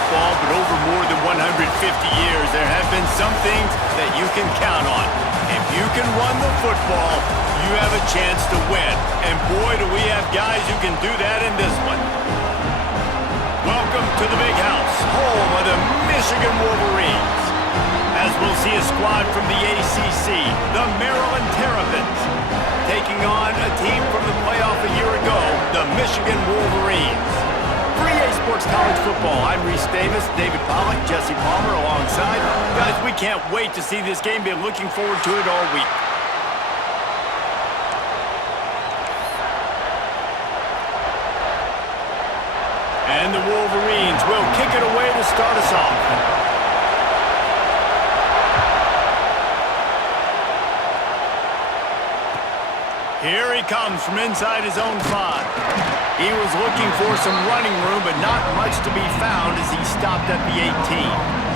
football, but over more than 150 years, there have been some things that you can count on. If you can run the football, you have a chance to win. And boy, do we have guys who can do that in this one. Welcome to the Big House, home of the Michigan Wolverines. As we'll see a squad from the ACC, the Maryland Terrapins, taking on a team from the playoff a year ago, the Michigan Wolverines. For EA Sports College Football, I'm Reese Davis, David Pollack, Jesse Palmer alongside. Guys, we can't wait to see this game. Been looking forward to it all week. And the Wolverines will kick it away to start us off. Here he comes from inside his own 5. He was looking for some running room, but not much to be found as he stopped at the 18.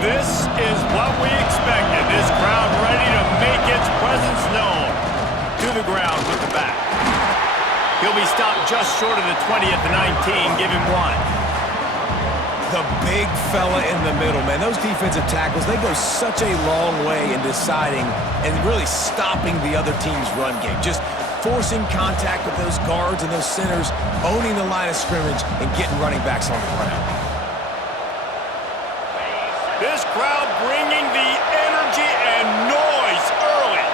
This is what we expected. This crowd ready to make its presence known. To the ground with the back. He'll be stopped just short of the 20 at the 19. Give him 1. The big fella in the middle, man. Those defensive tackles, they go such a long way in deciding and really stopping the other team's run game. Just forcing contact with those guards and those centers, owning the line of scrimmage, and getting running backs on the ground. This crowd bringing the energy and noise early.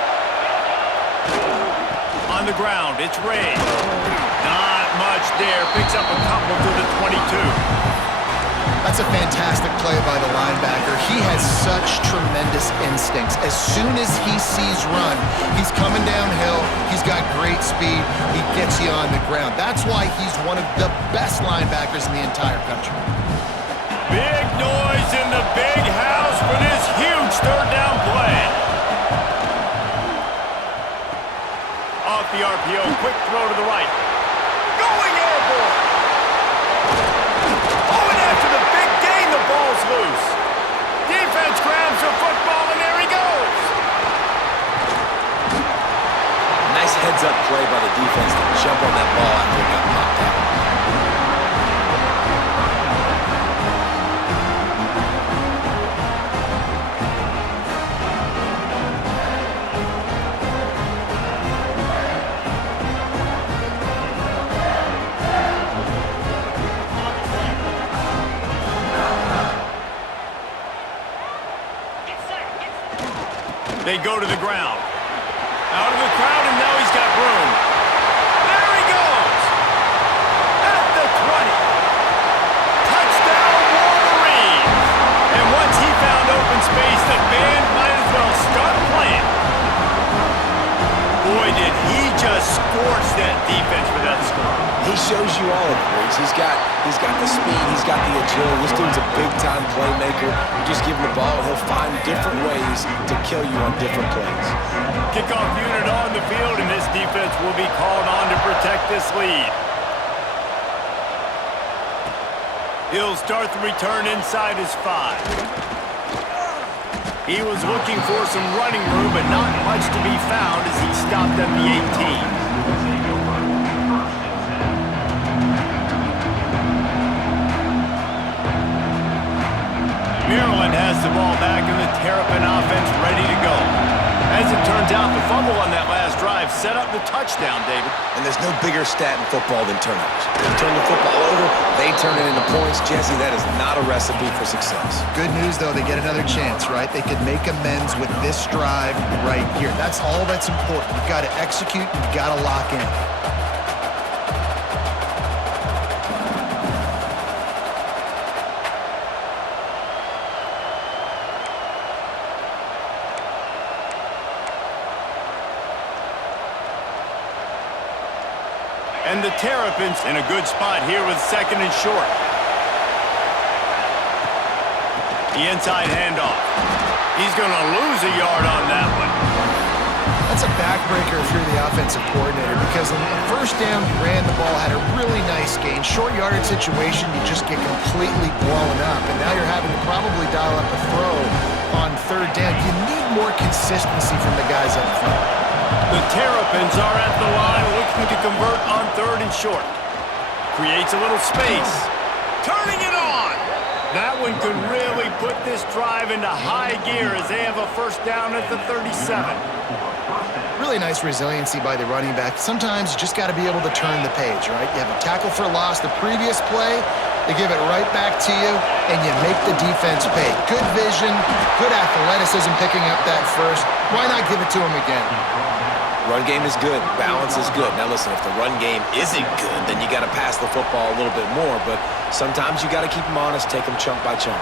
On the ground, it's Ray. Not much there. Picks up a couple to the 22. That's a fantastic play by the linebacker. He has such tremendous instincts. As soon as he sees run, he's coming downhill. He's got great speed. He gets you on the ground. That's why he's one of the best linebackers in the entire country. Big noise in the big house for this huge third down play. Off the RPO, quick throw to the right. Going airborne. Oh, and after the big gain, the ball's loose. Defense grabs the football, and there he goes. Nice heads-up play by the defense to jump on that ball after it got popped out. They go to the ground. Out of the crowd, and now he's got room. There he goes! At the 20. Touchdown, Wolverines! And once he found open space, the band might as well start playing. Boy, did he just scorch that defense for that score. He shows you all of it, Briggs. He's got the speed, he's got the agility. This dude's a big-time playmaker. You just give him the ball, and he'll find different ways to kill you on different plays. Kickoff unit on the field, and this defense will be called on to protect this lead. He'll start the return inside his 5. He was looking for some running room, but not much to be found as he stopped at the 18. Maryland has the ball back and the Terrapin offense ready to go. As it turns out, the fumble on that last drive set up the touchdown, David. And there's no bigger stat in football than turnovers. They turn the football over, they turn it into points. Jesse, that is not a recipe for success. Good news, though, they get another chance, right? They could make amends with this drive right here. That's all that's important. You've got to execute, you've got to lock in. And the Terrapins in a good spot here with 2nd and short. The inside handoff. He's going to lose a yard on that one. That's a backbreaker if you're the offensive coordinator, because on first down, you ran the ball, had a really nice gain. Short yardage situation, you just get completely blown up, and now you're having to probably dial up a throw on third down. You need more consistency from the guys up front. The Terrapins are at the line looking to convert on third and short. Creates a little space. Turning it on! That one could really put this drive into high gear as they have a first down at the 37. Really nice resiliency by the running back. Sometimes you just got to be able to turn the page, right? You have a tackle for loss the previous play, they give it right back to you, and you make the defense pay. Good vision, good athleticism picking up that first. Why not give it to him again? Run game is good. Balance is good. Now listen, if the run game isn't good, then you got to pass the football a little bit more. But sometimes you got to keep them honest, take them chunk by chunk.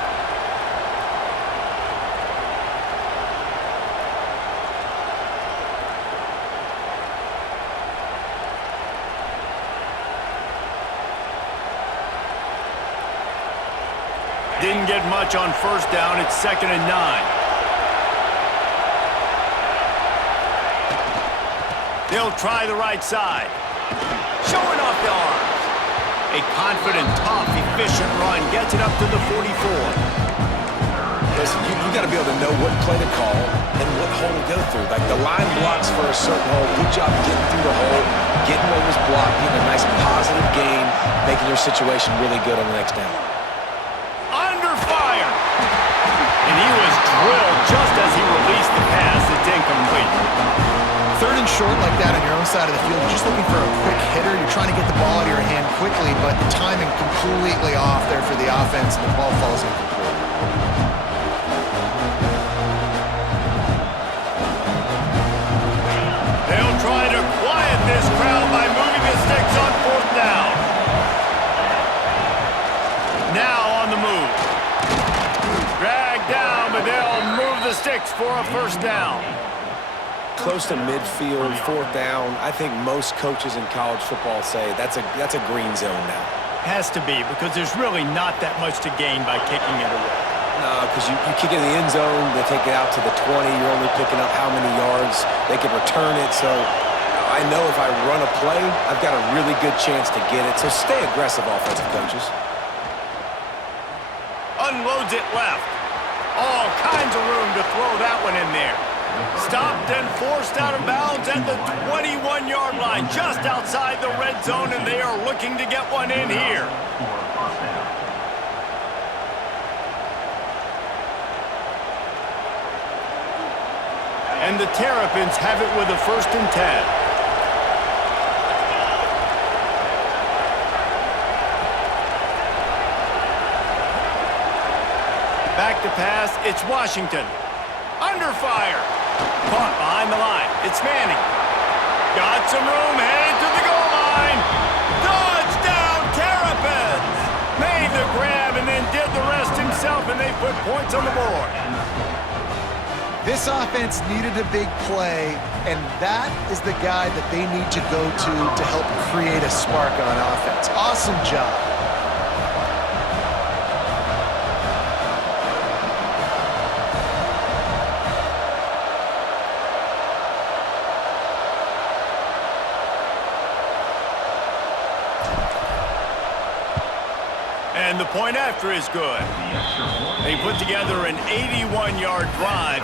Didn't get much on first down. It's 2nd and 9. They'll try the right side. Showing off the arms. A confident, tough, efficient run gets it up to the 44. Listen, you got to be able to know what play to call and what hole to go through. Like the line blocks for a certain hole. Good job getting through the hole, getting what was blocked, getting a nice positive gain, making your situation really good on the next down. Under fire. And he was drilled just as he released the pass. It's incomplete. Third and short like that on your own side of the field, you're just looking for a quick hitter. You're trying to get the ball out of your hand quickly, but the timing completely off there for the offense, and the ball falls incomplete. They'll try to quiet this crowd by moving the sticks on fourth down. Now on the move. Dragged down, but they'll move the sticks for a first down. Close to midfield, fourth down. I think most coaches in college football say that's a green zone now. Has to be, because there's really not that much to gain by kicking it away. No, because you kick it in the end zone, they take it out to the 20. You're only picking up how many yards. They can return it. So I know if I run a play, I've got a really good chance to get it. So stay aggressive, offensive coaches. Unloads it left. All kinds of room to throw that one in there. Stopped and forced out of bounds at the 21-yard line, just outside the red zone, and they are looking to get one in here. And the Terrapins have it with a 1st and 10. Back to pass, it's Washington. Under fire. Caught behind the line. It's Manning. Got some room, headed to the goal line. Touchdown, Terrapins! Made the grab and then did the rest himself, and they put points on the board. This offense needed a big play, and that is the guy that they need to go to help create a spark on offense. Awesome job. And the point after is good. They put together an 81-yard drive,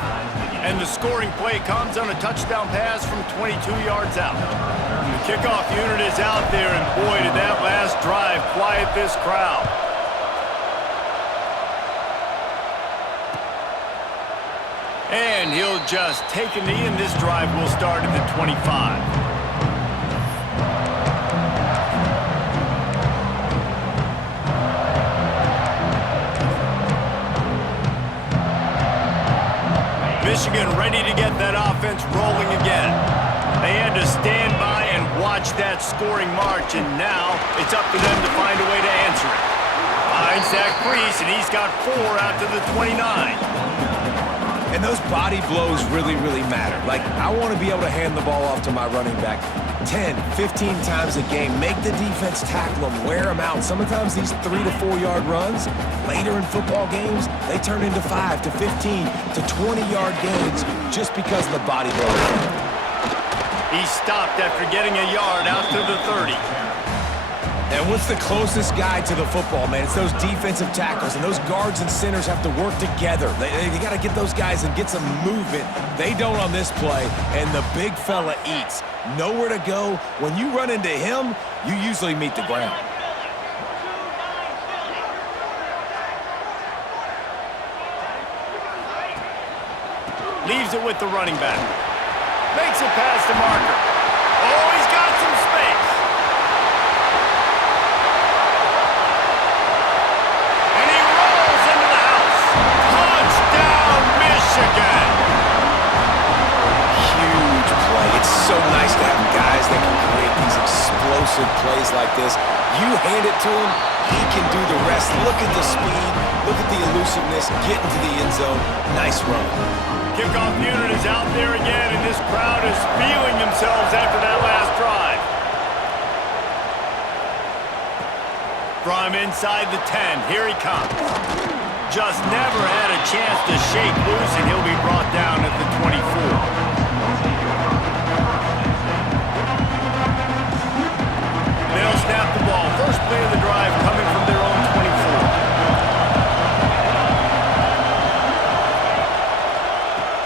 and the scoring play comes on a touchdown pass from 22 yards out. The kickoff unit is out there, and boy, did that last drive quiet this crowd. And he'll just take a knee, and this drive will start at the 25. Michigan ready to get that offense rolling again. They had to stand by and watch that scoring march, and now it's up to them to find a way to answer it. Finds Zach Priest, and he's got 4 out to the 29. And those body blows really, really matter. Like, I want to be able to hand the ball off to my running back 10, 15 times a game. Make the defense tackle them, wear them out. Sometimes these 3 to 4 yard runs, later in football games, they turn into 5 to 15 to 20 yard gains just because of the body blow. He stopped after getting a yard out to the 30. And what's the closest guy to the football, man? It's those defensive tackles, and those guards and centers have to work together. They got to get those guys and get some movement. They don't on this play, and the big fella eats. Nowhere to go. When you run into him, you usually meet the ground. Leaves it with the running back. Makes it past the marker. Oh, he's got some space. And he rolls into the house. Touchdown, Michigan. Huge play. It's so nice to have guys that can create these explosive plays like this. You hand it to him, he can do the rest. Look at the speed. Look at the elusiveness. Get into the end zone. Nice run. Kickoff unit is out there again, and this crowd is feeling themselves after that last drive. From inside the 10, here he comes. Just never had a chance to shake loose, and he'll be brought down at the 24. They'll snap the ball. First play of the drive coming from their own 24.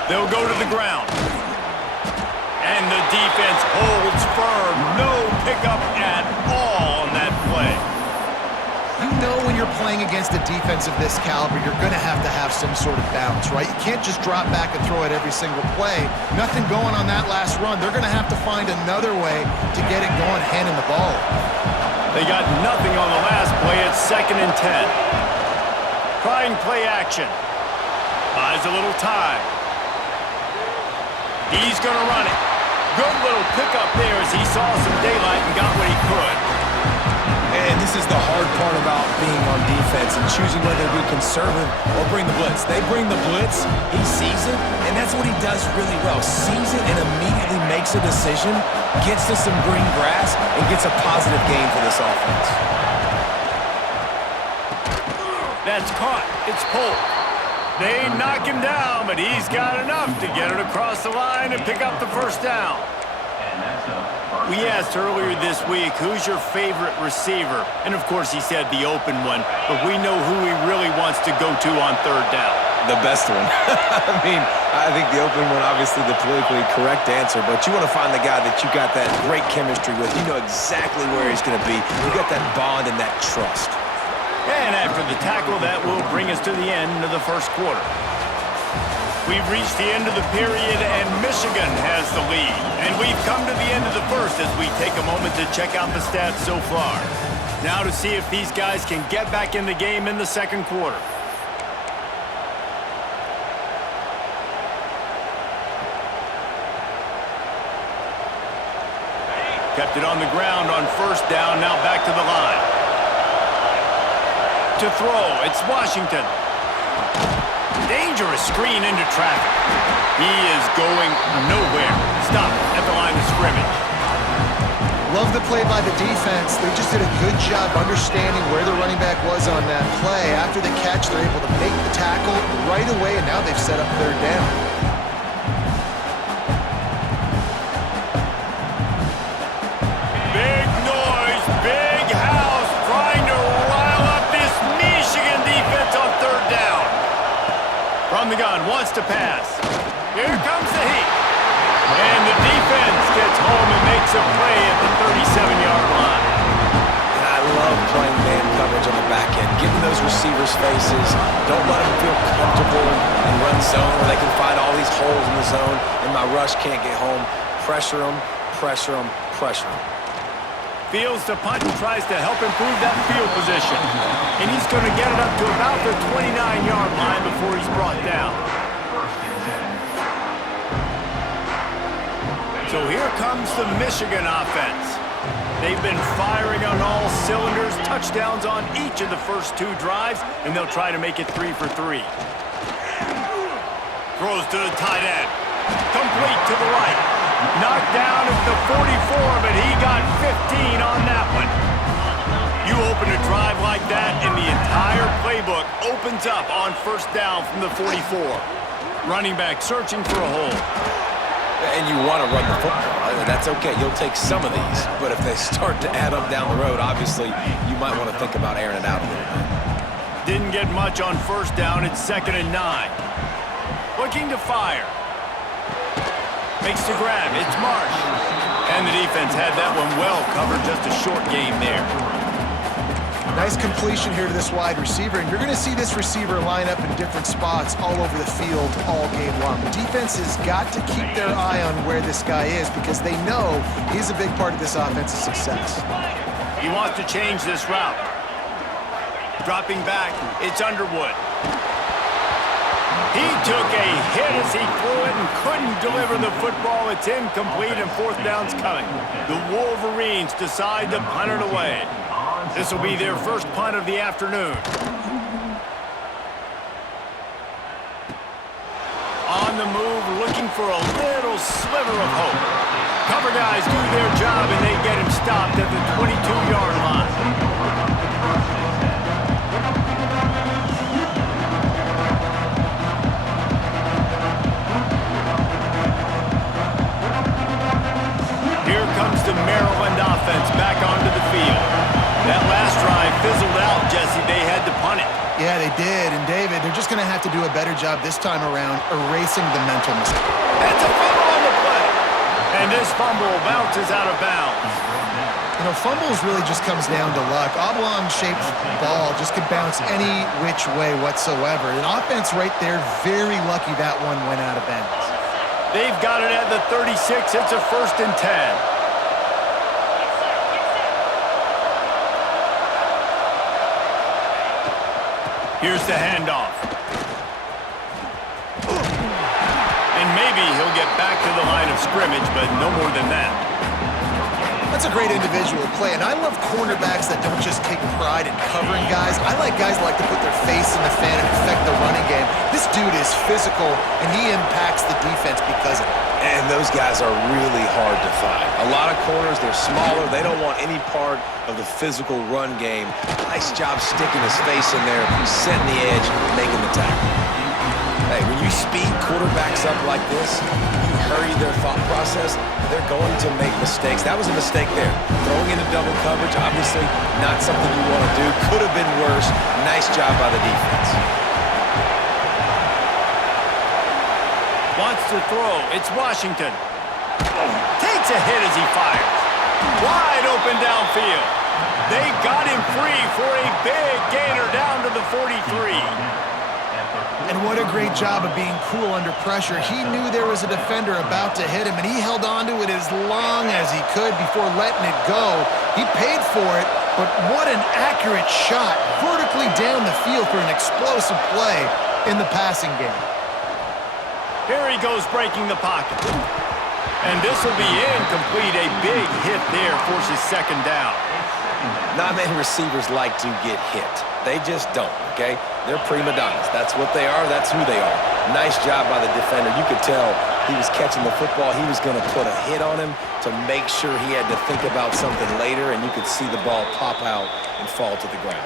They'll go to the ground. And the defense holds firm. No pickup at all on that play. You know when you're playing against a defense of this caliber, you're going to have some sort of balance, right? You can't just drop back and throw it every single play. Nothing going on that last run. They're going to have to find another way to get it going, handing the ball. They got nothing on the last play. It's 2nd and 10. Trying play action. Buys a little time. He's going to run it. Good little pickup there as he saw some daylight and got what he could. And this is the hard part about being on defense and choosing whether to be conservative or bring the blitz. They bring the blitz, he sees it, and that's what he does really well. Sees it and immediately makes a decision, gets to some green grass, and gets a positive gain for this offense. That's caught. It's pulled. They knock him down, but he's got enough to get it across the line and pick up the first down. We asked earlier this week, who's your favorite receiver? And of course he said the open one, but we know who he really wants to go to on 3rd down. The best one. I think the open one, obviously the politically correct answer, but you want to find the guy that you got that great chemistry with. You know exactly where he's going to be. You got that bond and that trust. And after the tackle, that will bring us to the end of the first quarter. We've reached the end of the period, and Michigan has the lead. And we've come to the end of the first as we take a moment to check out the stats so far. Now to see if these guys can get back in the game in the second quarter. Kept it on the ground on 1st down, now back to the line. To throw, it's Washington. Dangerous screen into traffic. He is going nowhere. Stop at the line of scrimmage. Love the play by the defense. They just did a good job understanding where the running back was on that play. After the catch, they're able to make the tackle right away, and now they've set up 3rd down. Big noise, big house, trying to rile up this Michigan defense on 3rd down. From the gun, wants to pass. Here comes the heat. And the defense gets home and makes a play at the 37-yard line. And I love playing man coverage on the back end, giving those receivers faces. Don't let them feel comfortable and run zone where they can find all these holes in the zone and my rush can't get home. Pressure them, pressure them, pressure them. Fields to punt and tries to help improve that field position. And he's going to get it up to about the 29-yard line before he's brought down. So here comes the Michigan offense. They've been firing on all cylinders, touchdowns on each of the first 2 drives, and they'll try to make it 3 for 3. Throws to the tight end. Complete to the right. Knocked down at the 44, but he got 15 on that one. You open a drive like that, and the entire playbook opens up on 1st down from the 44. Running back searching for a hole. And you want to run the football. That's okay. You'll take some of these. But if they start to add up down the road, obviously, you might want to think about airing it out a little bit. Didn't get much on first down. It's 2nd and 9. Looking to fire. Makes the grab. It's Marsh. And the defense had that one well covered. Just a short game there. Nice completion here to this wide receiver, and you're going to see this receiver line up in different spots all over the field all game long. The defense has got to keep their eye on where this guy is because they know he's a big part of this offense's success. He wants to change this route. Dropping back, it's Underwood. He took a hit as he threw it and couldn't deliver the football. It's incomplete and 4th down's coming. The Wolverines decide to punt it away. This will be their first punt of the afternoon. On the move, looking for a little sliver of hope. Cover guys do their job and they get him stopped at the 22-yard line. Here comes the Maryland offense back onto the field. That last drive fizzled out, Jesse. They had to punt it. Yeah, they did. And, David, they're just going to have to do a better job this time around erasing the mental mistake. That's a fumble on the play. And this fumble bounces out of bounds. You know, fumbles really just comes down to luck. Oblong-shaped ball just could bounce any which way whatsoever. An offense right there, very lucky that one went out of bounds. They've got it at the 36. It's a 1st and 10. Here's the handoff. And maybe he'll get back to the line of scrimmage, but no more than that. That's a great individual play, and I love cornerbacks that don't just take pride in covering guys. I like guys that like to put their face in the fan and affect the running game. This dude is physical, and he impacts the defense because of it. And those guys are really hard to find. A lot of corners, they're smaller. They don't want any part of the physical run game. Nice job sticking his face in there, setting the edge, making the tackle. Hey, when you speed quarterbacks up like this, you hurry their thought process, they're going to make mistakes. That was a mistake there. Throwing into double coverage, obviously not something you want to do. Could have been worse. Nice job by the defense. Wants to throw. It's Washington. Takes a hit as he fires. Wide open downfield. They got him free for a big gainer down to the 43. And what a great job of being cool under pressure. He knew there was a defender about to hit him, and he held on to it as long as he could before letting it go. He paid for it, but what an accurate shot vertically down the field for an explosive play in the passing game. Here he goes breaking the pocket. And this will be incomplete. A big hit there forces 2nd down. Not many receivers like to get hit. They just don't, okay? They're prima donnas. That's what they are. That's who they are. Nice job by the defender. You could tell he was catching the football. He was going to put a hit on him to make sure he had to think about something later, and you could see the ball pop out and fall to the ground.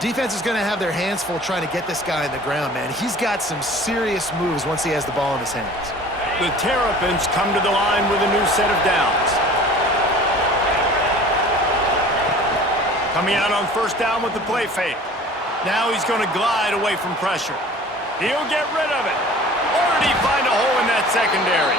Defense is going to have their hands full trying to get this guy on the ground, man. He's got some serious moves once he has the ball in his hands. The Terrapins come to the line with a new set of downs. Coming out on 1st down with the play fake. Now he's going to glide away from pressure. He'll get rid of it. Or did he find a hole in that secondary?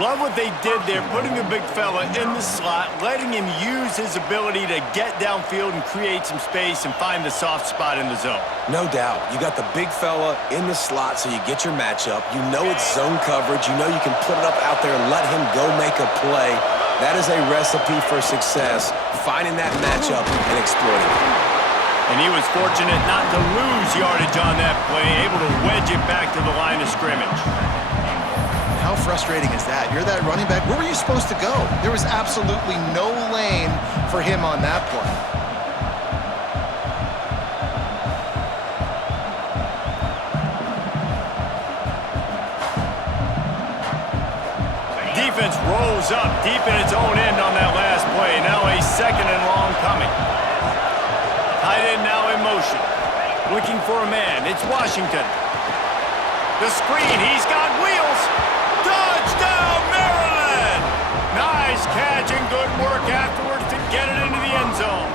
Love what they did there, putting the big fella in the slot, letting him use his ability to get downfield and create some space and find the soft spot in the zone. No doubt. You got the big fella in the slot so you get your matchup. You know it's zone coverage. You know you can put it up out there and let him go make a play. That is a recipe for success, finding that matchup and exploiting it. And he was fortunate not to lose yardage on that play, able to wedge it back to the line of scrimmage. How frustrating is that? You're that running back. Where were you supposed to go? There was absolutely no lane for him on that play. Defense rolls up deep in its own end on that last play. Now a 2nd and long coming. Tight end now in motion. Looking for a man. It's Washington. The screen, he's got wheels. Touchdown, Maryland! Nice catch and good work afterwards to get it into the end zone.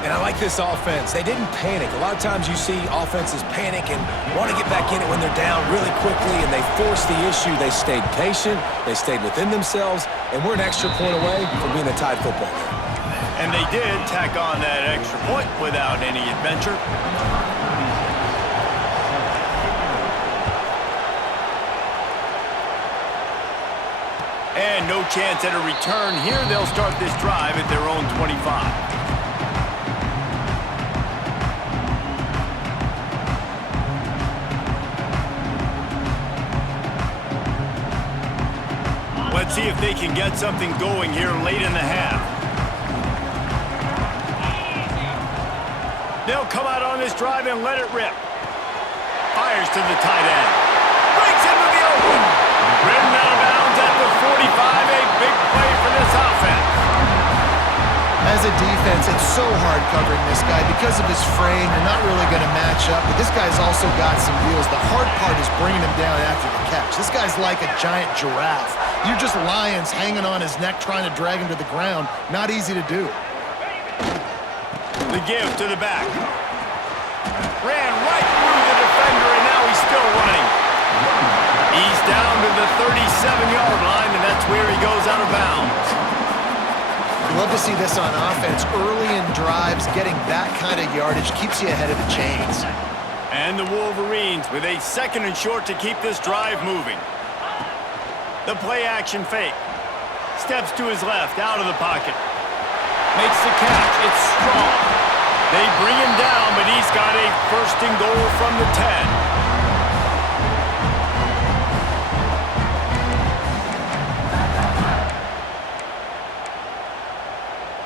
And I like this offense. They didn't panic. A lot of times you see offenses panic and want to get back in it when they're down really quickly, and they forced the issue. They stayed patient. They stayed within themselves, and we're an extra point away from being a tied football game. And they did tack on that extra point without any adventure. And no chance at a return here. They'll start this drive at their own 25. Let's see if they can get something going here late in the half. They'll come out on this drive and let it rip. Fires to the tight end. Breaks into the open. Ridden out of bounds at the 45. A big play for this offense. As a defense, it's so hard covering this guy because of his frame. You're not really going to match up, but this guy's also got some wheels. The hard part is bringing him down after the catch. This guy's like a giant giraffe. You're just lions hanging on his neck trying to drag him to the ground. Not easy to do. The give to the back. Ran right through the defender, and now he's still running. He's down to the 37-yard line, and that's where he goes out of bounds. You love to see this on offense. Early in drives, getting that kind of yardage keeps you ahead of the chains. And the Wolverines with a 2nd and short to keep this drive moving. The play-action fake. Steps to his left, out of the pocket. Makes the catch. It's strong. They bring him down, but he's got a 1st and goal from the 10.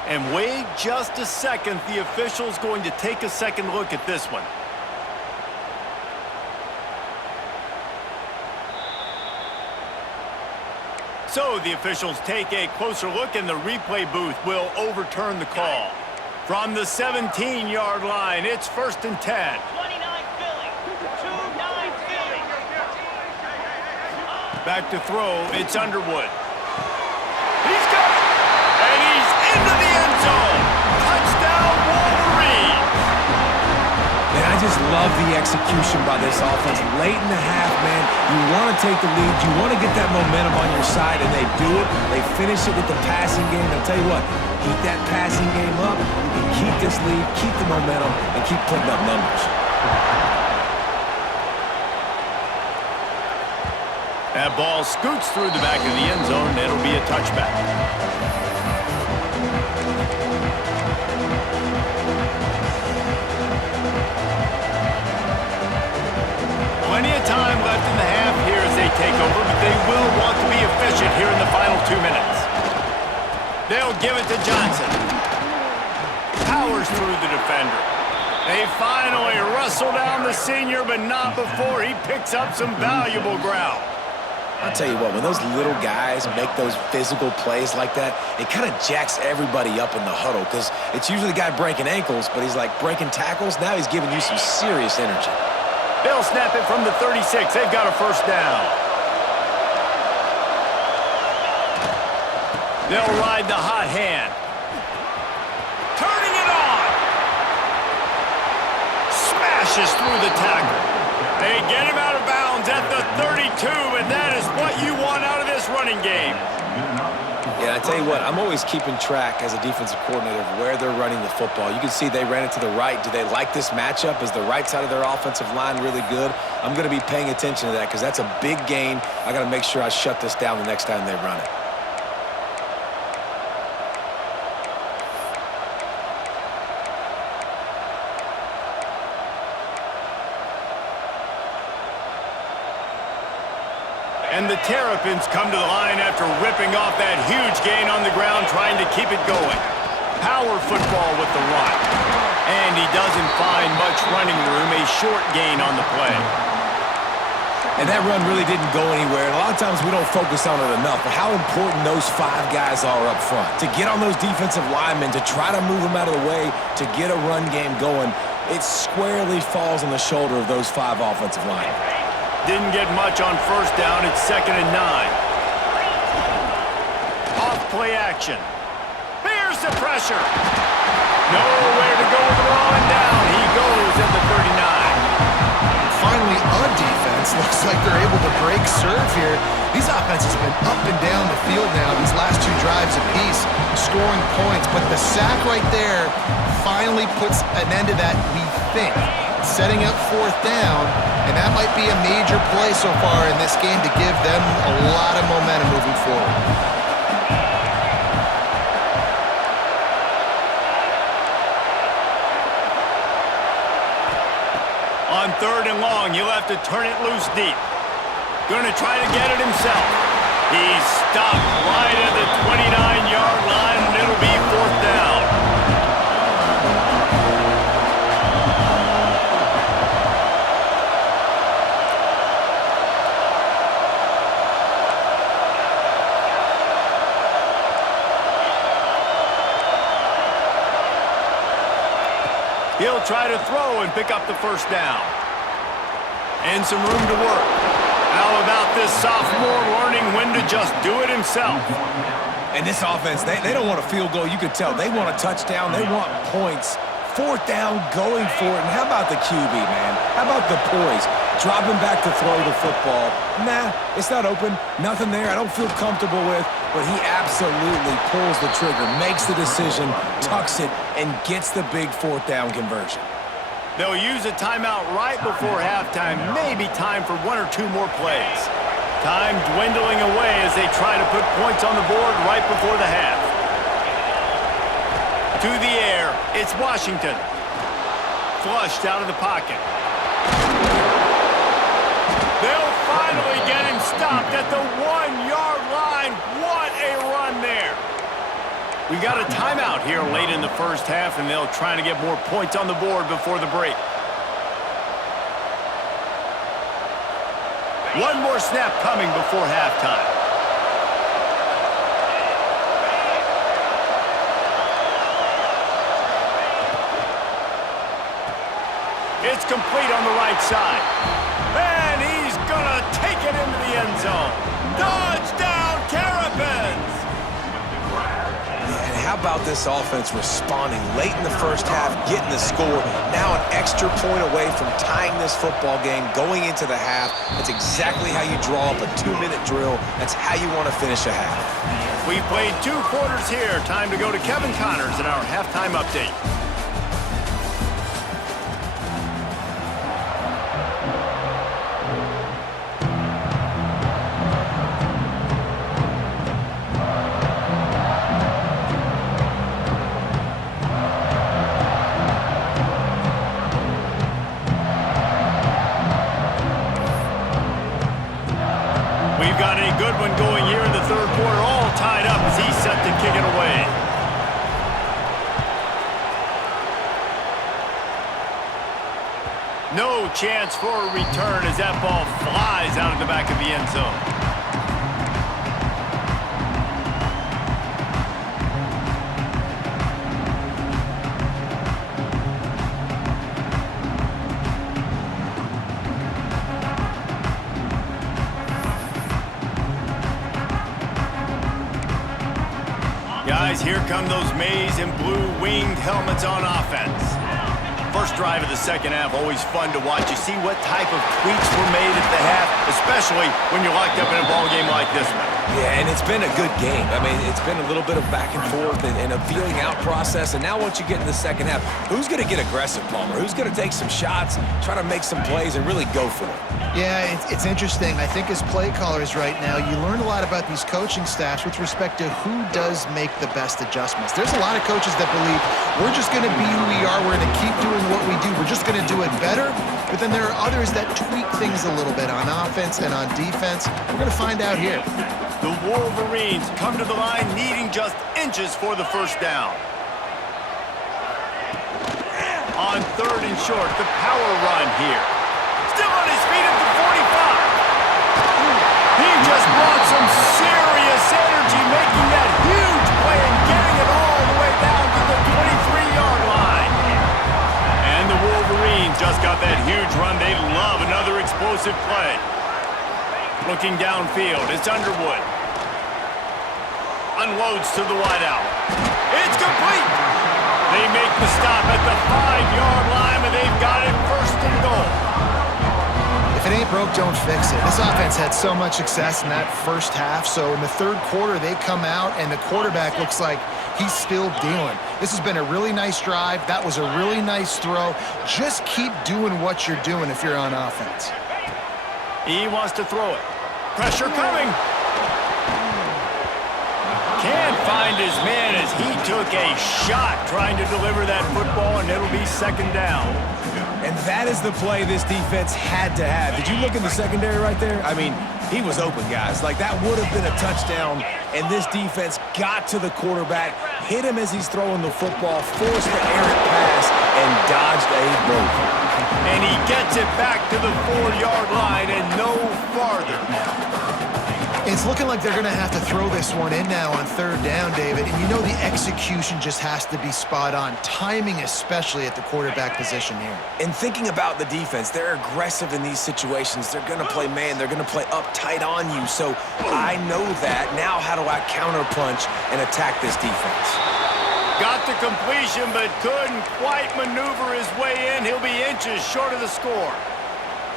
And wait just a second. The official's going to take a second look at this one. So the officials take a closer look, and the replay booth will overturn the call. From the 17-yard line, it's 1st and 10. 29 Philly. 2-9 Philly. Back to throw, it's Underwood. He's got it! And he's into the end zone! Touchdown, Wolverine! Man, I just love the execution by this offense. Late in the half, man, you want to take the lead. You want to get that momentum on your side, and they do it. They finish it with the passing game. I'll tell you what, keep that passing game up. You can keep this lead, keep the momentum, and keep putting up numbers. That ball scoots through the back of the end zone, and it'll be a touchback. Plenty of time left in the half here as they take over, but they will want to be efficient here in the final 2 minutes. They'll give it to Johnson. Powers through the defender. They finally wrestle down the senior, but not before he picks up some valuable ground. I'll tell you what, when those little guys make those physical plays like that, it kind of jacks everybody up in the huddle because it's usually the guy breaking ankles, but he's like breaking tackles. Now he's giving you some serious energy. They'll snap it from the 36. They've got a 1st down. They'll ride the hot hand. Turning it on. Smashes through the tackle. They get him out of bounds at the 32, and that is what you want out of this running game. Yeah, I tell you what, I'm always keeping track as a defensive coordinator of where they're running the football. You can see they ran it to the right. Do they like this matchup? Is the right side of their offensive line really good? I'm going to be paying attention to that because that's a big gain. I got to make sure I shut this down the next time they run it. And the Terrapins come to the line after ripping off that huge gain on the ground, trying to keep it going. Power football with the run. And he doesn't find much running room, a short gain on the play. And that run really didn't go anywhere. And a lot of times we don't focus on it enough, but how important those 5 guys are up front. To get on those defensive linemen, to try to move them out of the way, to get a run game going, it squarely falls on the shoulder of those 5 offensive linemen. Didn't get much on first down. It's 2nd and 9. Off play action. Here's the pressure. Nowhere to go with the ball and down. He goes at the 39. Finally, a defense. Looks like they're able to break serve here. These offenses have been up and down the field now these last 2 drives apiece, scoring points. But the sack right there finally puts an end to that, we think. Setting up 4th down, and that might be a major play so far in this game to give them a lot of momentum moving forward. On 3rd and long, he'll have to turn it loose deep. Gonna try to get it himself. He's stopped right at the 29-yard line, and it'll be 4th down. He'll try to throw and pick up the 1st down. And some room to work. How about this sophomore learning when to just do it himself? And this offense, they don't want a field goal. You can tell. They want a touchdown. They want points. 4th down, going for it. And how about the QB, man? How about the poise? Dropping back to throw the football. Nah, it's not open. Nothing there I don't feel comfortable with. But he absolutely pulls the trigger, makes the decision, tucks it, and gets the big 4th down conversion. They'll use a timeout right before halftime. Maybe time for 1 or 2 more plays. Time dwindling away as they try to put points on the board right before the half. To the air, it's Washington. Flushed out of the pocket. They'll finally get him stopped at the 1-yard line. What a run there. We got a timeout here late in the first half, and they'll try to get more points on the board before the break. One more snap coming before halftime. It's complete on the right side. And he's gonna take it into the end zone. Touchdown, Terrapins! And how about this offense responding late in the first half, getting the score, now an extra point away from tying this football game, going into the half. That's exactly how you draw up a 2-minute drill. That's how you want to finish a half. We played 2 quarters here. Time to go to Kevin Connors in our halftime update. We've got a good one going here in the 3rd quarter, all tied up as he's set to kick it away. No chance for a return as that ball flies out of the back of the end zone. Guys, here come those maize and blue winged helmets on offense. First drive of the second half, always fun to watch. You see what type of tweaks were made at the half, especially when you're locked up in a ball game like this one. Yeah, and it's been a good game. I mean, it's been a little bit of back and forth and a feeling out process. And now once you get in the second half, who's going to get aggressive, Palmer? Who's going to take some shots, try to make some plays, and really go for it? Yeah, it's interesting. I think as play callers right now, you learn a lot about these coaching staffs with respect to who does make the best adjustments. There's a lot of coaches that believe we're just going to be who we are. We're going to keep doing what we do. We're just going to do it better. But then there are others that tweak things a little bit on offense and on defense. We're going to find out here. The Wolverines come to the line needing just inches for the first down. On 3rd and short, the power run here. Still on his feet at the 45. He just brought some serious energy, making that huge play and getting it all the way down to the 23-yard line. And the Wolverines just got that huge run. They love another explosive play. Looking downfield, it's Underwood. Unloads to the wideout. It's complete! They make the stop at the 5-yard line, and they've got it first and goal. If it ain't broke, don't fix it. This offense had so much success in that first half, so in the third quarter, they come out, and the quarterback looks like he's still dealing. This has been a really nice drive. That was a really nice throw. Just keep doing what you're doing if you're on offense. He wants to throw it. Pressure coming. Can't find his man as he took a shot trying to deliver that football, and it'll be second down. And that is the play this defense had to have. Did you look in the secondary right there? I mean, he was open, guys. Like, that would have been a touchdown, and this defense got to the quarterback, hit him as he's throwing the football, forced the errant pass, and dodged a bullet. And he gets it back to the 4-yard line and no farther. It's looking like they're going to have to throw this one in now on third down, David. And you know the execution just has to be spot on. Timing especially at the quarterback position here. And thinking about the defense, they're aggressive in these situations. They're going to play man. They're going to play uptight on you. So I know that. Now how do I counterpunch and attack this defense? Got the completion, but couldn't quite maneuver his way in. He'll be inches short of the score.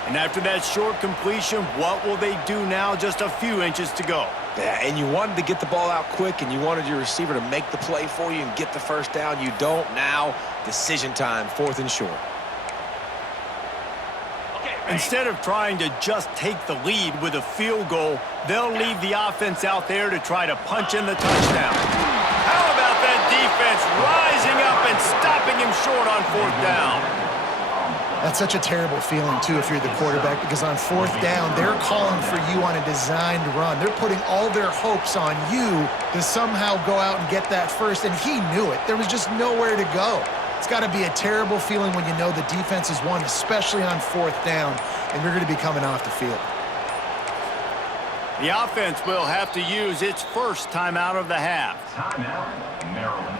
And after that short completion, what will they do now? Just a few inches to go. Yeah, and you wanted to get the ball out quick, and you wanted your receiver to make the play for you and get the first down. You don't now. Decision time, 4th and short. Instead of trying to just take the lead with a field goal, they'll leave the offense out there to try to punch in the touchdown. How about that defense rising up and stopping him short on 4th down? That's such a terrible feeling, too, if you're the quarterback, because on 4th down, they're calling for you on a designed run. They're putting all their hopes on you to somehow go out and get that first, and he knew it. There was just nowhere to go. It's got to be a terrible feeling when you know the defense has won, especially on 4th down, and you're going to be coming off the field. The offense will have to use its first timeout of the half. Timeout, Maryland.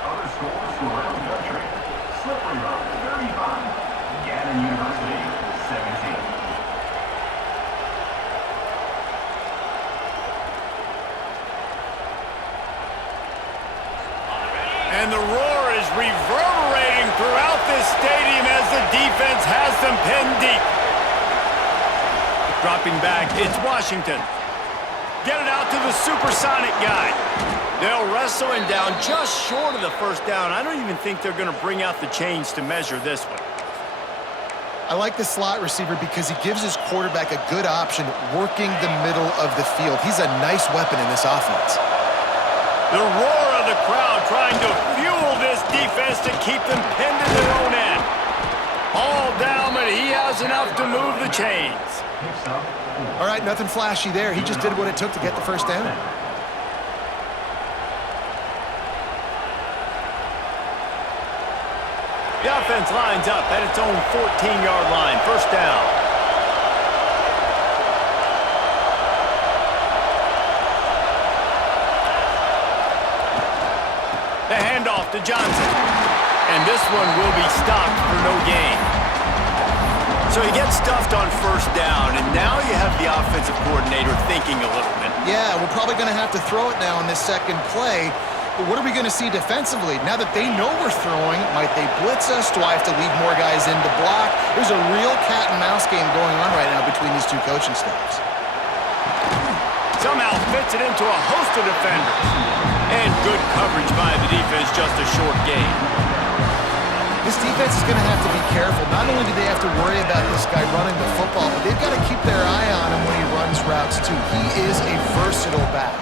Other schools from around the country. Slippery Rock, 35. Gannon University, 17. And the roar is reverberating throughout this stadium as the defense has them pinned deep. Dropping back, it's Washington. Get it out to the supersonic guy. They'll wrestle him down just short of the first down. I don't even think they're going to bring out the chains to measure this one. I like the slot receiver because he gives his quarterback a good option working the middle of the field. He's a nice weapon in this offense. The roar of the crowd trying to fuel this defense to keep them pinned to their own end. All down, but he has enough to move the chains. All right, nothing flashy there. He just did what it took to get the first down. The offense lines up at its own 14-yard line. First down. The handoff to Johnson. And this one will be stopped for no gain. So he gets stuffed on first down, and now you have the offensive coordinator thinking a little bit. Yeah, we're probably going to have to throw it now on this second play. But what are we going to see defensively? Now that they know we're throwing, might they blitz us? Do I have to leave more guys in to block? There's a real cat-and-mouse game going on right now between these two coaching staffs. Somehow fits it into a host of defenders. And good coverage by the defense, just a short gain. This defense is going to have to be careful. Not only do they have to worry about this guy running the football, but they've got to keep their eye on him when he runs routes, too. He is a versatile back.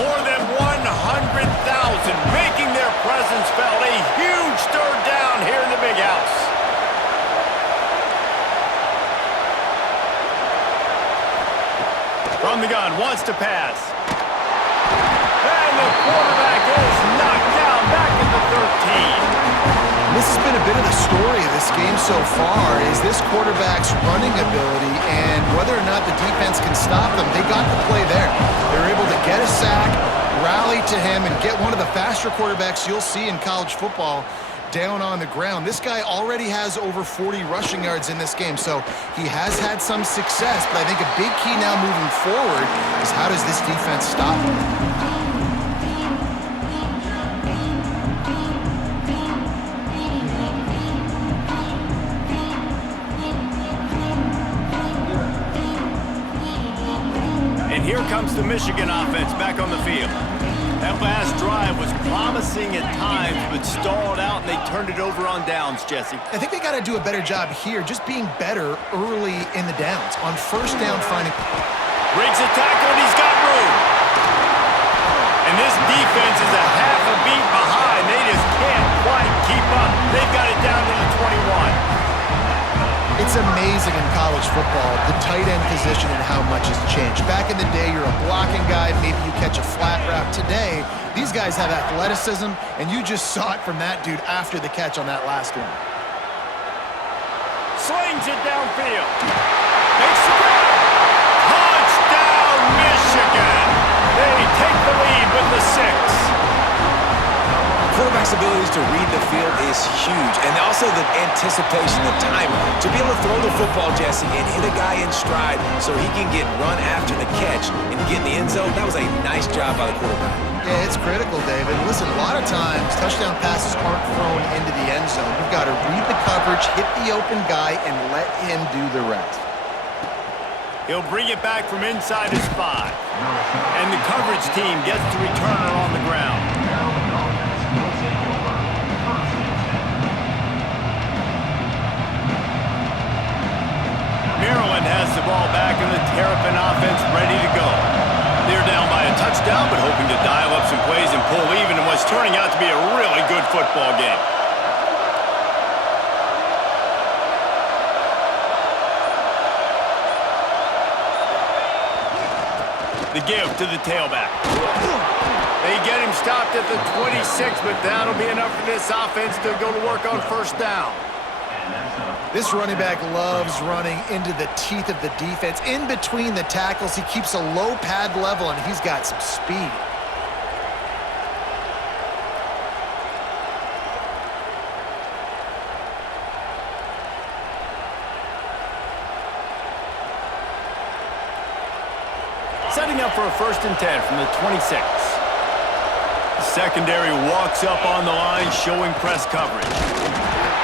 More than 100,000 making their presence felt. A huge third down here in the big house. From the gun, wants to pass. And the quarterback is knocked down back at the 13. This has been a bit of the story of this game so far, is this quarterback's running ability and whether or not the defense can stop them. They got the play there. They're able to get a sack, rally to him, and get one of the faster quarterbacks you'll see in college football down on the ground. This guy already has over 40 rushing yards in this game, so he has had some success, but I think a big key now moving forward is how does this defense stop him? Here comes the Michigan offense back on the field. That last drive was promising at times, but stalled out, and they turned it over on downs, Jesse. I think they got to do a better job here, just being better early in the downs. On first down, finding... Breaks a tackle, and he's got room. And this defense is a half a beat behind. They just can't quite keep up. They've got it down to the 21. It's amazing in college football, the tight end position and how much has changed. Back in the day, you're a blocking guy, maybe you catch a flat route. Today, these guys have athleticism, and you just saw it from that dude after the catch on that last one. Slings it downfield. Makes the grab. Touchdown, Michigan. They take the lead with the 6. Quarterback's abilities to read the field is huge, and also the anticipation, the timing. To be able to throw the football, Jesse, and hit a guy in stride so he can get run after the catch and get in the end zone, that was a nice job by the quarterback. Yeah, it's critical, David. Listen, a lot of times, touchdown passes aren't thrown into the end zone. You've got to read the coverage, hit the open guy, and let him do the rest. He'll bring it back from inside his 5. And the coverage team gets the returner on the ground. Maryland has the ball back and the Terrapin offense ready to go. They're down by a touchdown, but hoping to dial up some plays and pull even in what's turning out to be a really good football game. The give to the tailback. They get him stopped at the 26, but that'll be enough for this offense to go to work on first down. This running back loves running into the teeth of the defense. In between the tackles, he keeps a low pad level, and he's got some speed. Setting up for a 1st and 10 from the 26. The secondary walks up on the line, showing press coverage.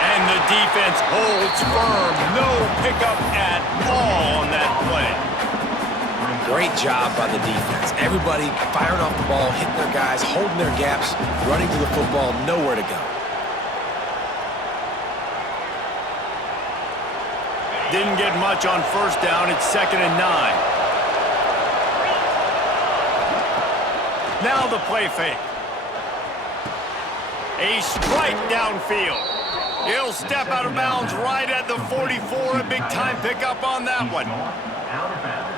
And the defense holds firm. No pickup at all on that play. Great job by the defense. Everybody firing off the ball, hitting their guys, holding their gaps, running to the football, nowhere to go. Didn't get much on first down. It's 2nd and 9. Now the play fake. A strike downfield. He'll step out of bounds right at the 44. A big-time pickup on that one.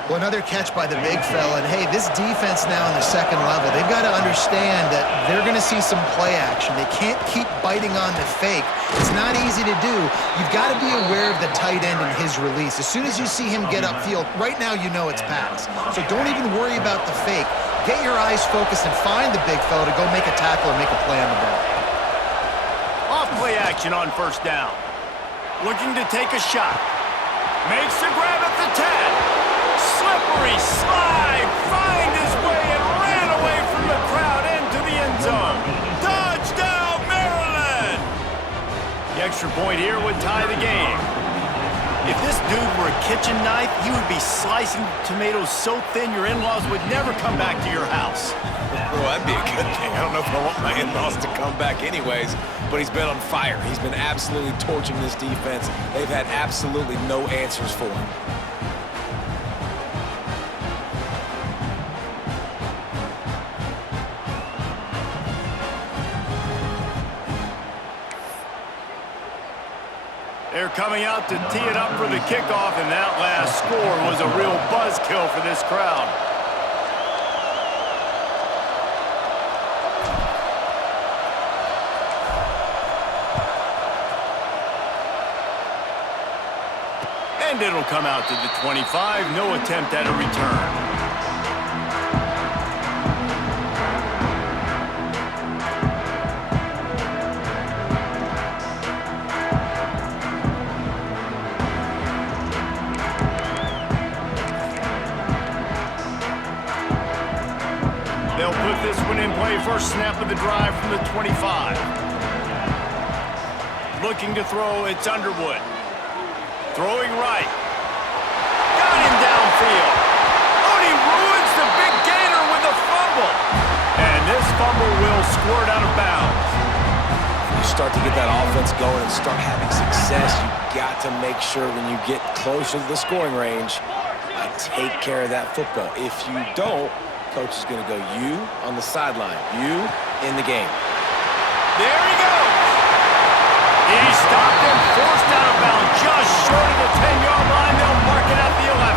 Well, another catch by the big fella. And, hey, this defense now in the 2nd level, they've got to understand that they're going to see some play action. They can't keep biting on the fake. It's not easy to do. You've got to be aware of the tight end and his release. As soon as you see him get upfield, right now you know it's pass. So don't even worry about the fake. Get your eyes focused and find the big fella to go make a tackle or make a play on the ball. Off-play action on first down. Looking to take a shot. Makes the grab at the 10. Slippery slide. Find his way and ran away from the crowd into the end zone. Touchdown, Maryland! The extra point here would tie the game. If this dude were a kitchen knife, he would be slicing tomatoes so thin your in-laws would never come back to your house. Well, that'd be a good thing. I don't know if I want my in-laws to come back anyways, but he's been on fire. He's been absolutely torching this defense. They've had absolutely no answers for him. They're coming out to tee it up for the kickoff, and that last score was a real buzzkill for this crowd. And it'll come out to the 25. No attempt at a return. They'll put this one in play. First snap of the drive from the 25. Looking to throw, it's Underwood. Throwing right. Got him downfield. Oh, and he ruins the big gainer with a fumble. And this fumble will squirt out of bounds. When you start to get that offense going and start having success, you got to make sure when you get closer to the scoring range, take care of that football. If you don't, coach is going to go, you on the sideline, you in the game. There he goes. He stopped him, forced out of bounds, just short of the 10-yard line. They'll mark it at the 11.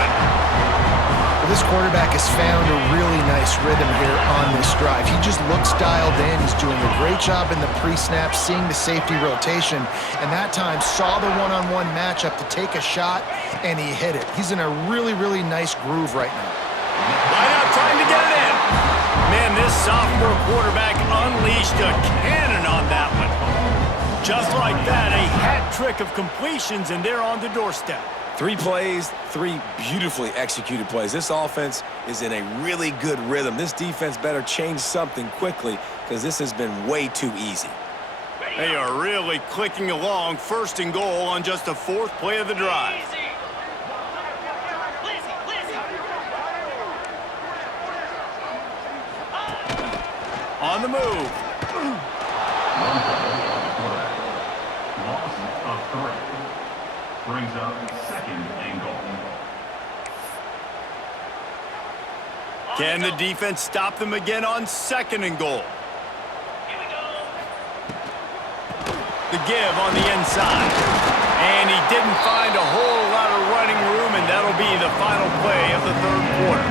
Well, this quarterback has found a really nice rhythm here on this drive. He just looks dialed in. He's doing a great job in the pre-snap, seeing the safety rotation, and that time saw the one-on-one matchup to take a shot, and he hit it. He's in a really, really nice groove right now. Right out trying to get it in. Man, this sophomore quarterback unleashed a cannon on that one. Just like that, a hat trick of completions, and they're on the doorstep. 3 plays, 3 beautifully executed plays. This offense is in a really good rhythm. This defense better change something quickly because this has been way too easy. They are really clicking along. First and goal on just the 4th play of the drive. On the move. Loss of 3. Brings up 2nd and goal. Can the defense stop them again on 2nd and goal? Here we go. The give on the inside. And he didn't find a whole lot of running room, and that'll be the final play of the 3rd quarter.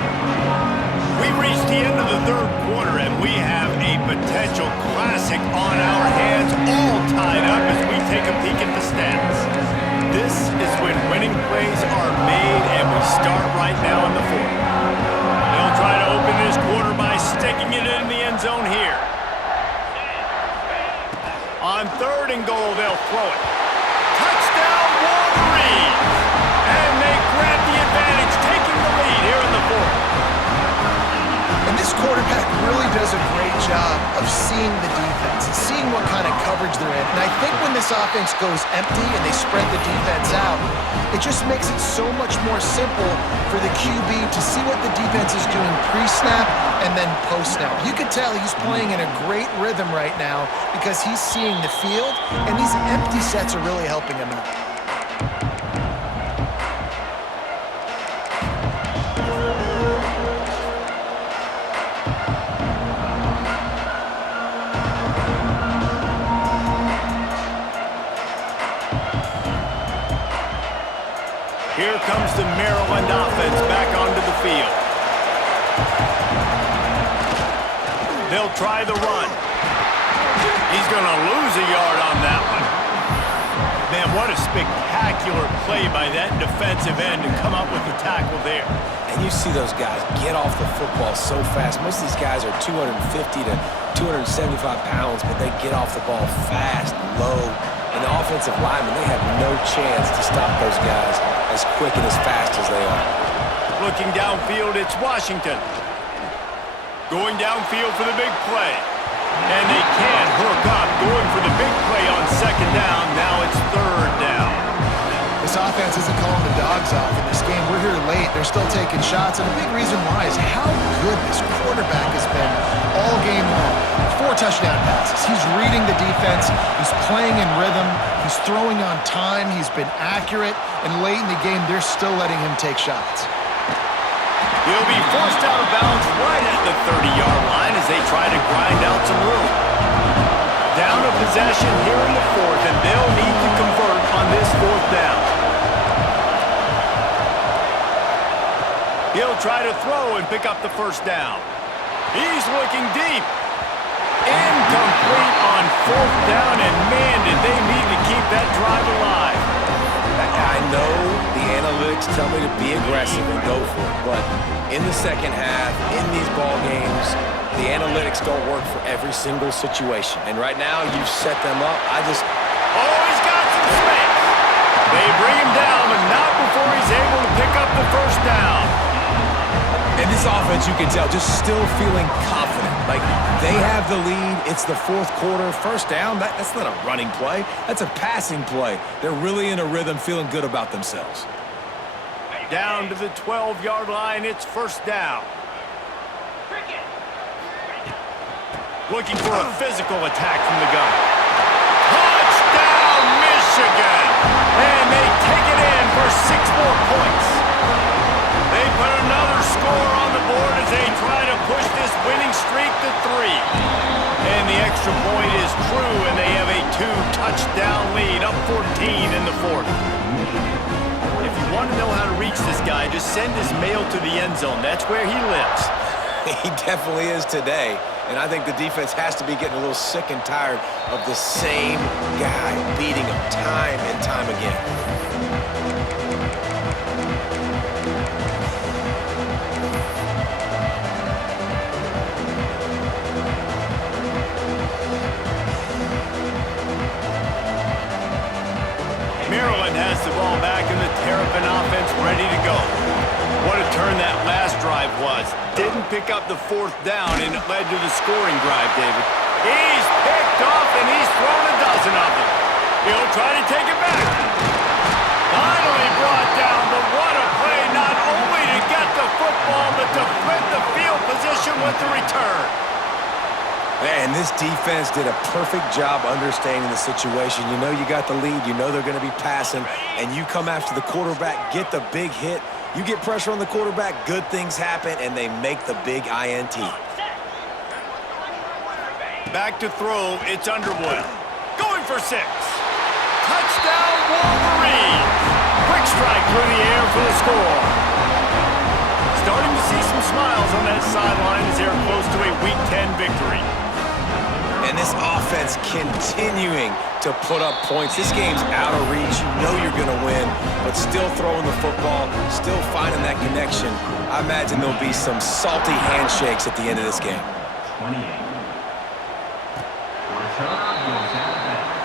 We reached the end of the 3rd quarter, and we have a potential classic on our hands, all tied up as we take a peek at the stats. This is when winning plays are made, and we start right now in the 4th. They'll try to open this quarter by sticking it in the end zone here. On 3rd and goal, they'll throw it. Touchdown, Wolverines! And they grab the advantage, taking the lead here in the 4th. And this quarterback really does a great job of seeing the defense and seeing what kind of coverage they're in. And I think when this offense goes empty and they spread the defense out, it just makes it so much more simple for the QB to see what the defense is doing pre-snap and then post-snap. You can tell he's playing in a great rhythm right now because he's seeing the field, and these empty sets are really helping him out. Here comes the Maryland offense back onto the field. They'll try the run. He's going to lose a yard on that one. Man, what a spectacular play by that defensive end to come up with the tackle there. And you see those guys get off the football so fast. Most of these guys are 250 to 275 pounds, but they get off the ball fast, low. And the offensive linemen, they have no chance to stop those guys as quick and as fast as they are. Looking downfield, it's Washington. Going downfield for the big play. And they can't hook up. Going for the big play on 2nd down. Now it's 3rd down. This offense isn't calling the dogs off in this game. We're here late. They're still taking shots. And a big reason why is how good this quarterback has been all game long. 4 touchdown passes. He's reading the defense. He's playing in rhythm. He's throwing on time. He's been accurate. And late in the game, they're still letting him take shots. He'll be forced out of bounds right at the 30-yard line as they try to grind out some room. Down a possession here in the 4th, and they'll need to convert on this 4th down. He'll try to throw and pick up the 1st down. He's looking deep. Incomplete on 4th down, and man, did they need to keep that drive alive. I know the analytics tell me to be aggressive and go for it, but in the second half, in these ball games, the analytics don't work for every single situation. And right now, you've set them up. Oh, he's got some space. They bring him down, but not before he's able to pick up the first down. And this offense, you can tell, just still feeling confident. Like, they have the lead. It's the fourth quarter. First down, that's not a running play. That's a passing play. They're really in a rhythm, feeling good about themselves. Down to the 12-yard line, it's first down. Looking for a physical attack from the gun. Touchdown, Michigan! And they take it in for 6 more points. They put another score on the board as they try to push this winning streak to 3. And the extra point is true, and they have a 2-touchdown lead, up 14 in the fourth. If you want to know how to reach this guy, just send his mail to the end zone. That's where he lives. He definitely is today. And I think the defense has to be getting a little sick and tired of the same guy beating them time and time again. Maryland has the ball back in the Terrapin offense ready to go. What a turn that last drive was. Didn't pick up the fourth down, and it led to the scoring drive, David. He's picked off, and he's thrown a dozen of them. He'll try to take it back. Finally brought down, but what a play, not only to get the football, but to flip the field position with the return. Man, this defense did a perfect job understanding the situation. You know you got the lead. You know they're going to be passing, and you come after the quarterback, get the big hit. You get pressure on the quarterback, good things happen, and they make the big INT. Back to throw, it's Underwood. Going for 6. Touchdown, Wolverines! Quick strike through the air for the score. Starting to see some smiles on that sideline as they're close to a Week 10 victory. And this offense continuing to put up points. This game's out of reach. You know you're going to win, but still throwing the football, still finding that connection. I imagine there'll be some salty handshakes at the end of this game. 28. Return goes out of bounds.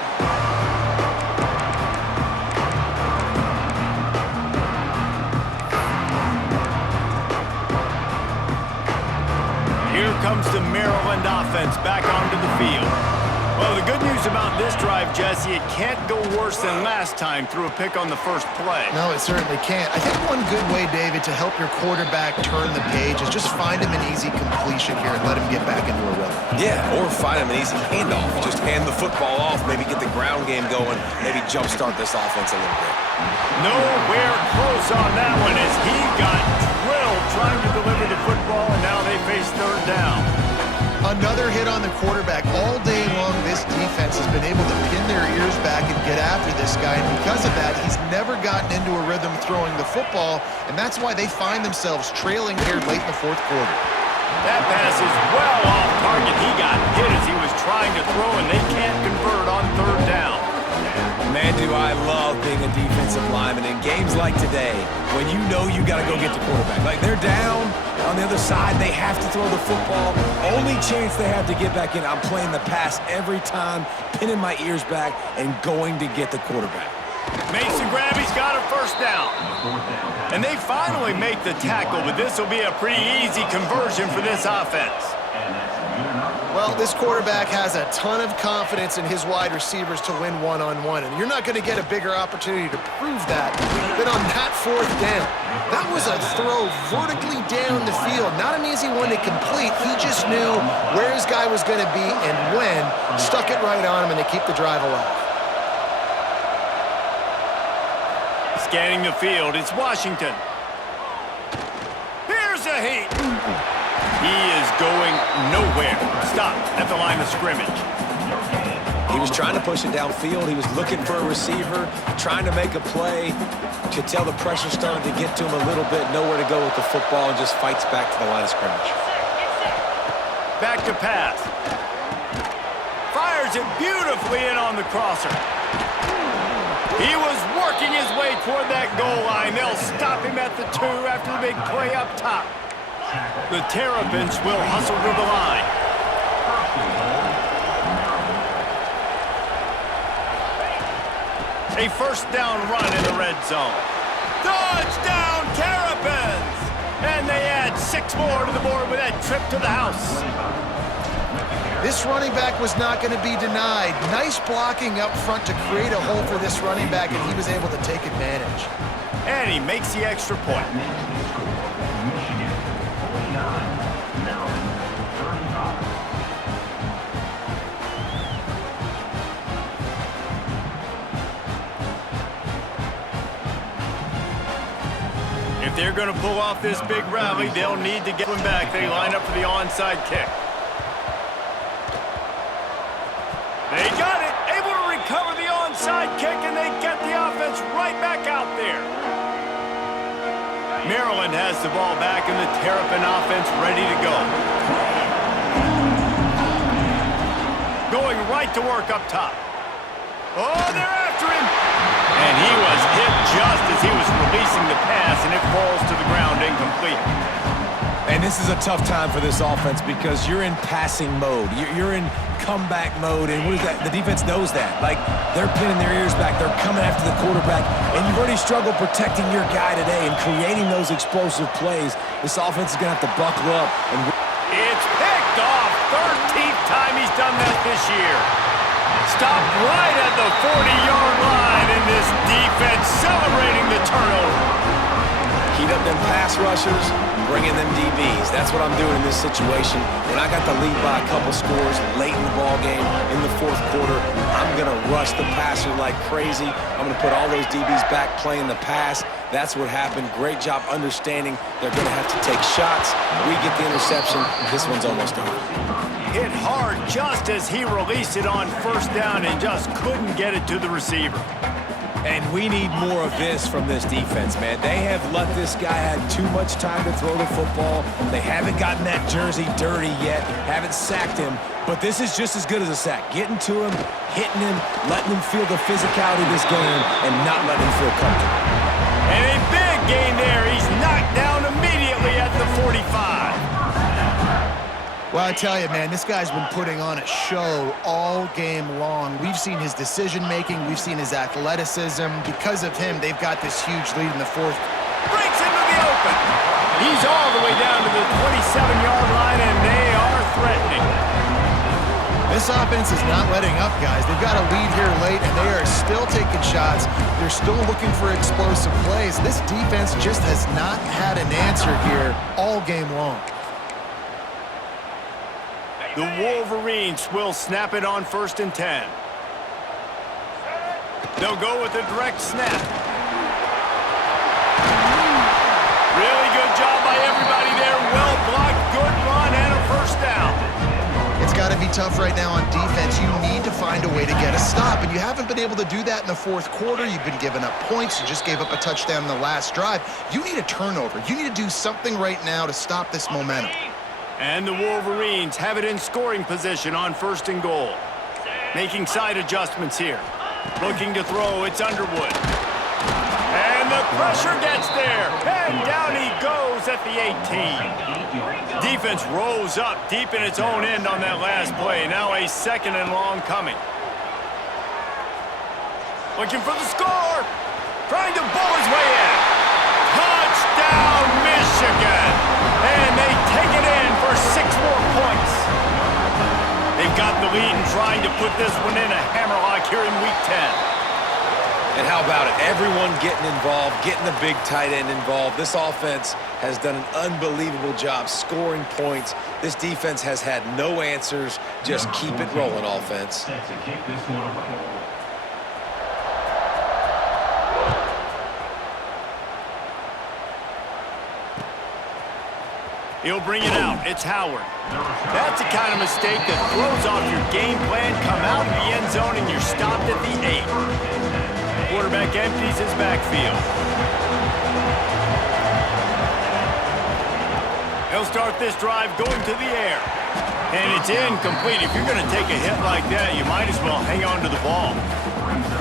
Here comes the Maryland offense back onto the field. Well, the good news about this drive, Jesse, it can't go worse than last time through a pick on the first play. No, it certainly can't. I think one good way, David, to help your quarterback turn the page is just find him an easy completion here and let him get back into a rhythm. Yeah, or find him an easy handoff. Just hand the football off, maybe get the ground game going, maybe jumpstart this offense a little bit. Nowhere close on that one as he got drilled trying to deliver the football, and now they face third down. Another hit on the quarterback. All day long, this defense has been able to pin their ears back and get after this guy, and because of that, he's never gotten into a rhythm throwing the football, and that's why they find themselves trailing here late in the fourth quarter. That pass is well off target. He got hit as he was trying to throw, and they can't convert on third down. Man, do I love being a defensive lineman in games like today when you know you got to go get the quarterback. Like, they're down on the other side. They have to throw the football. Only chance they have to get back in. I'm playing the pass every time, pinning my ears back, and going to get the quarterback. Mason Gravy's got a first down. And they finally make the tackle, but this will be a pretty easy conversion for this offense. Well, this quarterback has a ton of confidence in his wide receivers to win one-on-one, and you're not going to get a bigger opportunity to prove that than on that fourth down. That was a throw vertically down the field. Not an easy one to complete. He just knew where his guy was going to be and when, stuck it right on him, and they keep the drive alive. Scanning the field, it's Washington. Here's a heat. He is going nowhere. Stop at the line of scrimmage. He was trying to push it downfield. He was looking for a receiver, trying to make a play. Could tell the pressure started to get to him a little bit. Nowhere to go with the football, and just fights back to the line of scrimmage. Back to pass. Fires it beautifully in on the crosser. He was working his way toward that goal line. They'll stop him at the 2 after the big play up top. The Terrapins will hustle to the line. A first down run in the red zone. Touchdown, Terrapins! And they add 6 more to the board with that trip to the house. This running back was not going to be denied. Nice blocking up front to create a hole for this running back, and he was able to take advantage. And he makes the extra point. Michigan 49, Maryland 35. If they're going to pull off this big rally, they'll need to get them back. They line up for the onside kick. They got it, able to recover the onside kick, and they get the offense right back out there. Maryland has the ball back, and the Terrapin offense ready to go. Going right to work up top. Oh, they're after him. And he was hit just as he was releasing the pass, and it falls to the ground incomplete. And this is a tough time for this offense because you're in passing mode. You're in comeback mode, and what is that? The defense knows that. Like, they're pinning their ears back. They're coming after the quarterback, and you've already struggled protecting your guy today and creating those explosive plays. This offense is going to have to buckle up. And it's picked off. 13th time he's done that this year. Stopped right at the 40-yard line, and this defense celebrating the turnover. Heat up them pass rushers, bring in them DBs. That's what I'm doing in this situation. When I got the lead by a couple scores late in the ball game, in the fourth quarter, I'm going to rush the passer like crazy. I'm going to put all those DBs back playing the pass. That's what happened. Great job understanding they're going to have to take shots. We get the interception. This one's almost over. Hit hard just as he released it on first down and just couldn't get it to the receiver. And we need more of this from this defense, man. They have let this guy have too much time to throw the football. They haven't gotten that jersey dirty yet, haven't sacked him. But this is just as good as a sack. Getting to him, hitting him, letting him feel the physicality of this game, and not letting him feel comfortable. And a big gain there. He's knocked down immediately at the 45. Well, I tell you, man, this guy's been putting on a show all game long. We've seen his decision-making. We've seen his athleticism. Because of him, they've got this huge lead in the fourth. Breaks into the open. He's all the way down to the 27-yard line, and they are threatening. This offense is not letting up, guys. They've got a lead here late, and they are still taking shots. They're still looking for explosive plays. This defense just has not had an answer here all game long. The Wolverines will snap it on 1st and 10. They'll go with a direct snap. Really good job by everybody there. Well blocked, good run, and a first down. It's got to be tough right now on defense. You need to find a way to get a stop, and you haven't been able to do that in the fourth quarter. You've been giving up points. You just gave up a touchdown in the last drive. You need a turnover. You need to do something right now to stop this momentum. And the Wolverines have it in scoring position on 1st and goal. Making side adjustments here. Looking to throw, it's Underwood. And the pressure gets there. And down he goes at the 18. Defense rose up deep in its own end on that last play. Now a 2nd and long coming. Looking for the score. Trying to bowl his way in. Touchdown, Michigan. And they take it in for 6 more points. They've got the lead and trying to put this one in a hammerlock here in Week 10. And how about it? Everyone getting involved, getting the big tight end involved. This offense has done an unbelievable job scoring points. This defense has had no answers. Just keep it rolling, offense. Set to kick this one away. He'll bring it out. It's Howard. That's the kind of mistake that throws off your game plan. Come out in the end zone and you're stopped at the 8. Quarterback empties his backfield. He'll start this drive going to the air. And it's incomplete. If you're going to take a hit like that, you might as well hang on to the ball.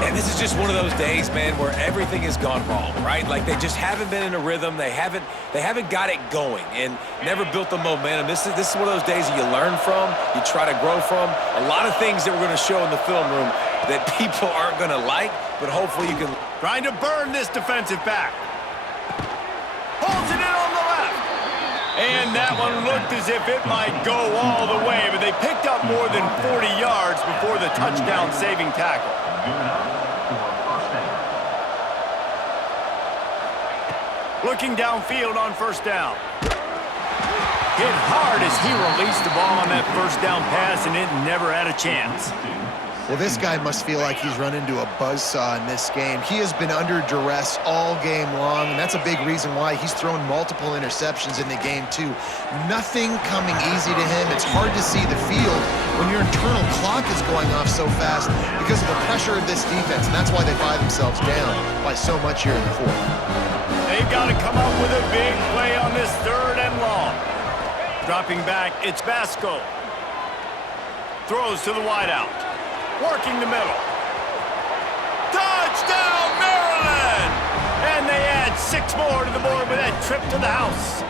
And this is just one of those days, man, where everything has gone wrong, right? Like they just haven't been in a rhythm. They haven't got it going and never built the momentum. This is one of those days that you learn from, you try to grow from. A lot of things that we're going to show in the film room that people aren't going to like, but hopefully you can. Trying to burn this defensive back. Holds it in on the left. And that one looked as if it might go all the way, but they picked up more than 40 yards before the touchdown-saving tackle. Good enough for first down. Looking downfield on first down. Hit hard as he released the ball on that first down pass, and it never had a chance. Well, this guy must feel like he's run into a buzzsaw in this game. He has been under duress all game long, and that's a big reason why he's thrown multiple interceptions in the game, too. Nothing coming easy to him. It's hard to see the field when your internal clock is going off so fast because of the pressure of this defense, and that's why they find themselves down by so much here in the fourth. They've got to come up with a big play on this third and long. Dropping back, it's Basco. Throws to the wideout. Working the middle. Touchdown, Maryland! And they add 6 more to the board with that trip to the house.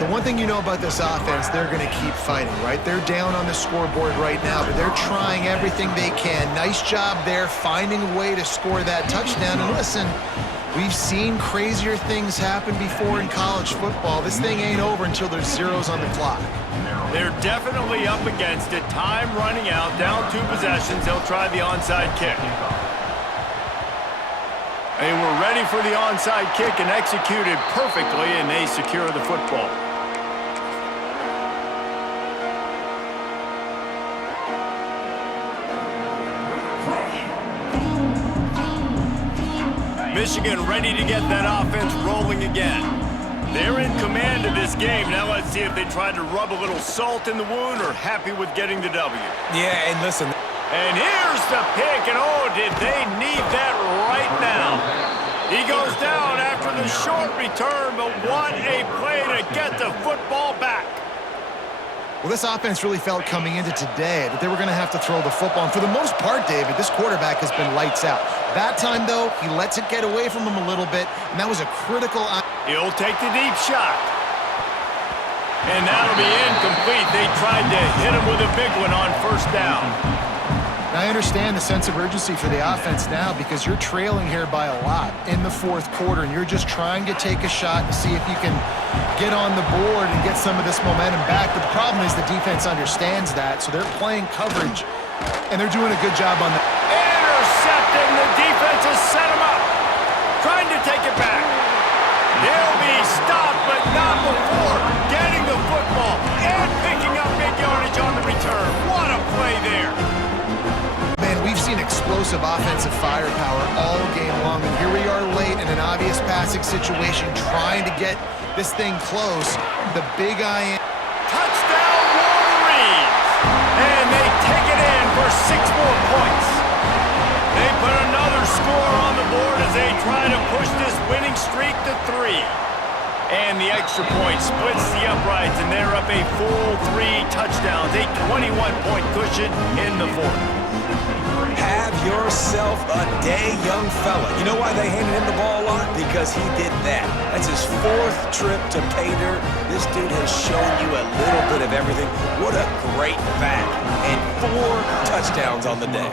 The one thing you know about this offense, they're going to keep fighting, right? They're down on the scoreboard right now, but they're trying everything they can. Nice job there, finding a way to score that touchdown. And listen, we've seen crazier things happen before in college football. This thing ain't over until there's zeros on the clock. They're definitely up against it. Time running out, down 2 possessions. They'll try the onside kick. They were ready for the onside kick and executed perfectly, and they secure the football. Michigan ready to get that offense rolling again. They're in command of this game. Now let's see if they tried to rub a little salt in the wound or happy with getting the W. Yeah, and listen. And here's the pick, and oh, did they need that right now. He goes down after the short return, but what a play to get the football back. Well, this offense really felt coming into today that they were going to have to throw the football. And for the most part, David, this quarterback has been lights out. That time, though, he lets it get away from him a little bit, and that was a critical. He'll take the deep shot. And that'll be incomplete. They tried to hit him with a big one on first down. Now, I understand the sense of urgency for the offense now because you're trailing here by a lot in the fourth quarter, and you're just trying to take a shot to see if you can get on the board and get some of this momentum back. But the problem is the defense understands that, so they're playing coverage, and they're doing a good job on that. Intercepting. The defense has set him up. Trying to take it back. He'll be stopped, but not before getting the football and picking up big yardage on the return. What a play there. Man, we've seen explosive offensive firepower all game long, and here we are late in an obvious passing situation trying to get this thing close. The big eye. Touchdown, Wolverines! And they take it in for 6 more points. They put another score on the board as they try to push this winning streak to 3. And the extra point splits the uprights, and they're up a full 3 touchdowns, a 21-point cushion in the fourth. Have yourself a day, young fella. You know why they handed him the ball a lot? Because he did that. That's his 4th trip to pay dirt. This dude has shown you a little bit of everything. What a great back. And 4 touchdowns on the day.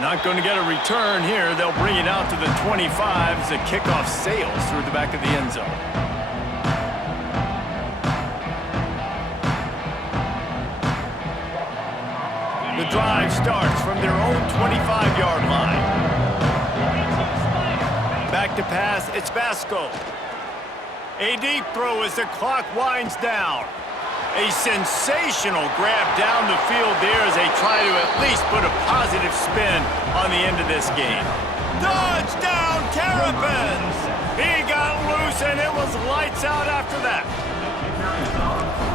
Not going to get a return here. They'll bring it out to the 25 as the kickoff sails through the back of the end zone. The drive starts from their own 25-yard line. Back to pass, it's Basco. A deep throw as the clock winds down. A sensational grab down the field there as they try to at least put a positive spin on the end of this game. Touchdown, Terrapins! He got loose and it was lights out after that.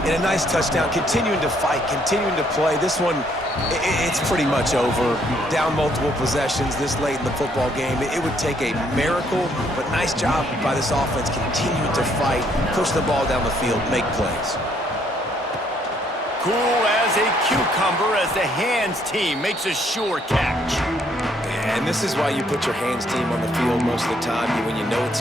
And a nice touchdown, continuing to fight, continuing to play. This one, it's pretty much over. Down multiple possessions this late in the football game. It would take a miracle, but nice job by this offense continuing to fight, push the ball down the field, make plays. Cool as a cucumber as the hands team makes a sure catch. And this is why you put your hands team on the field most of the time when you know it's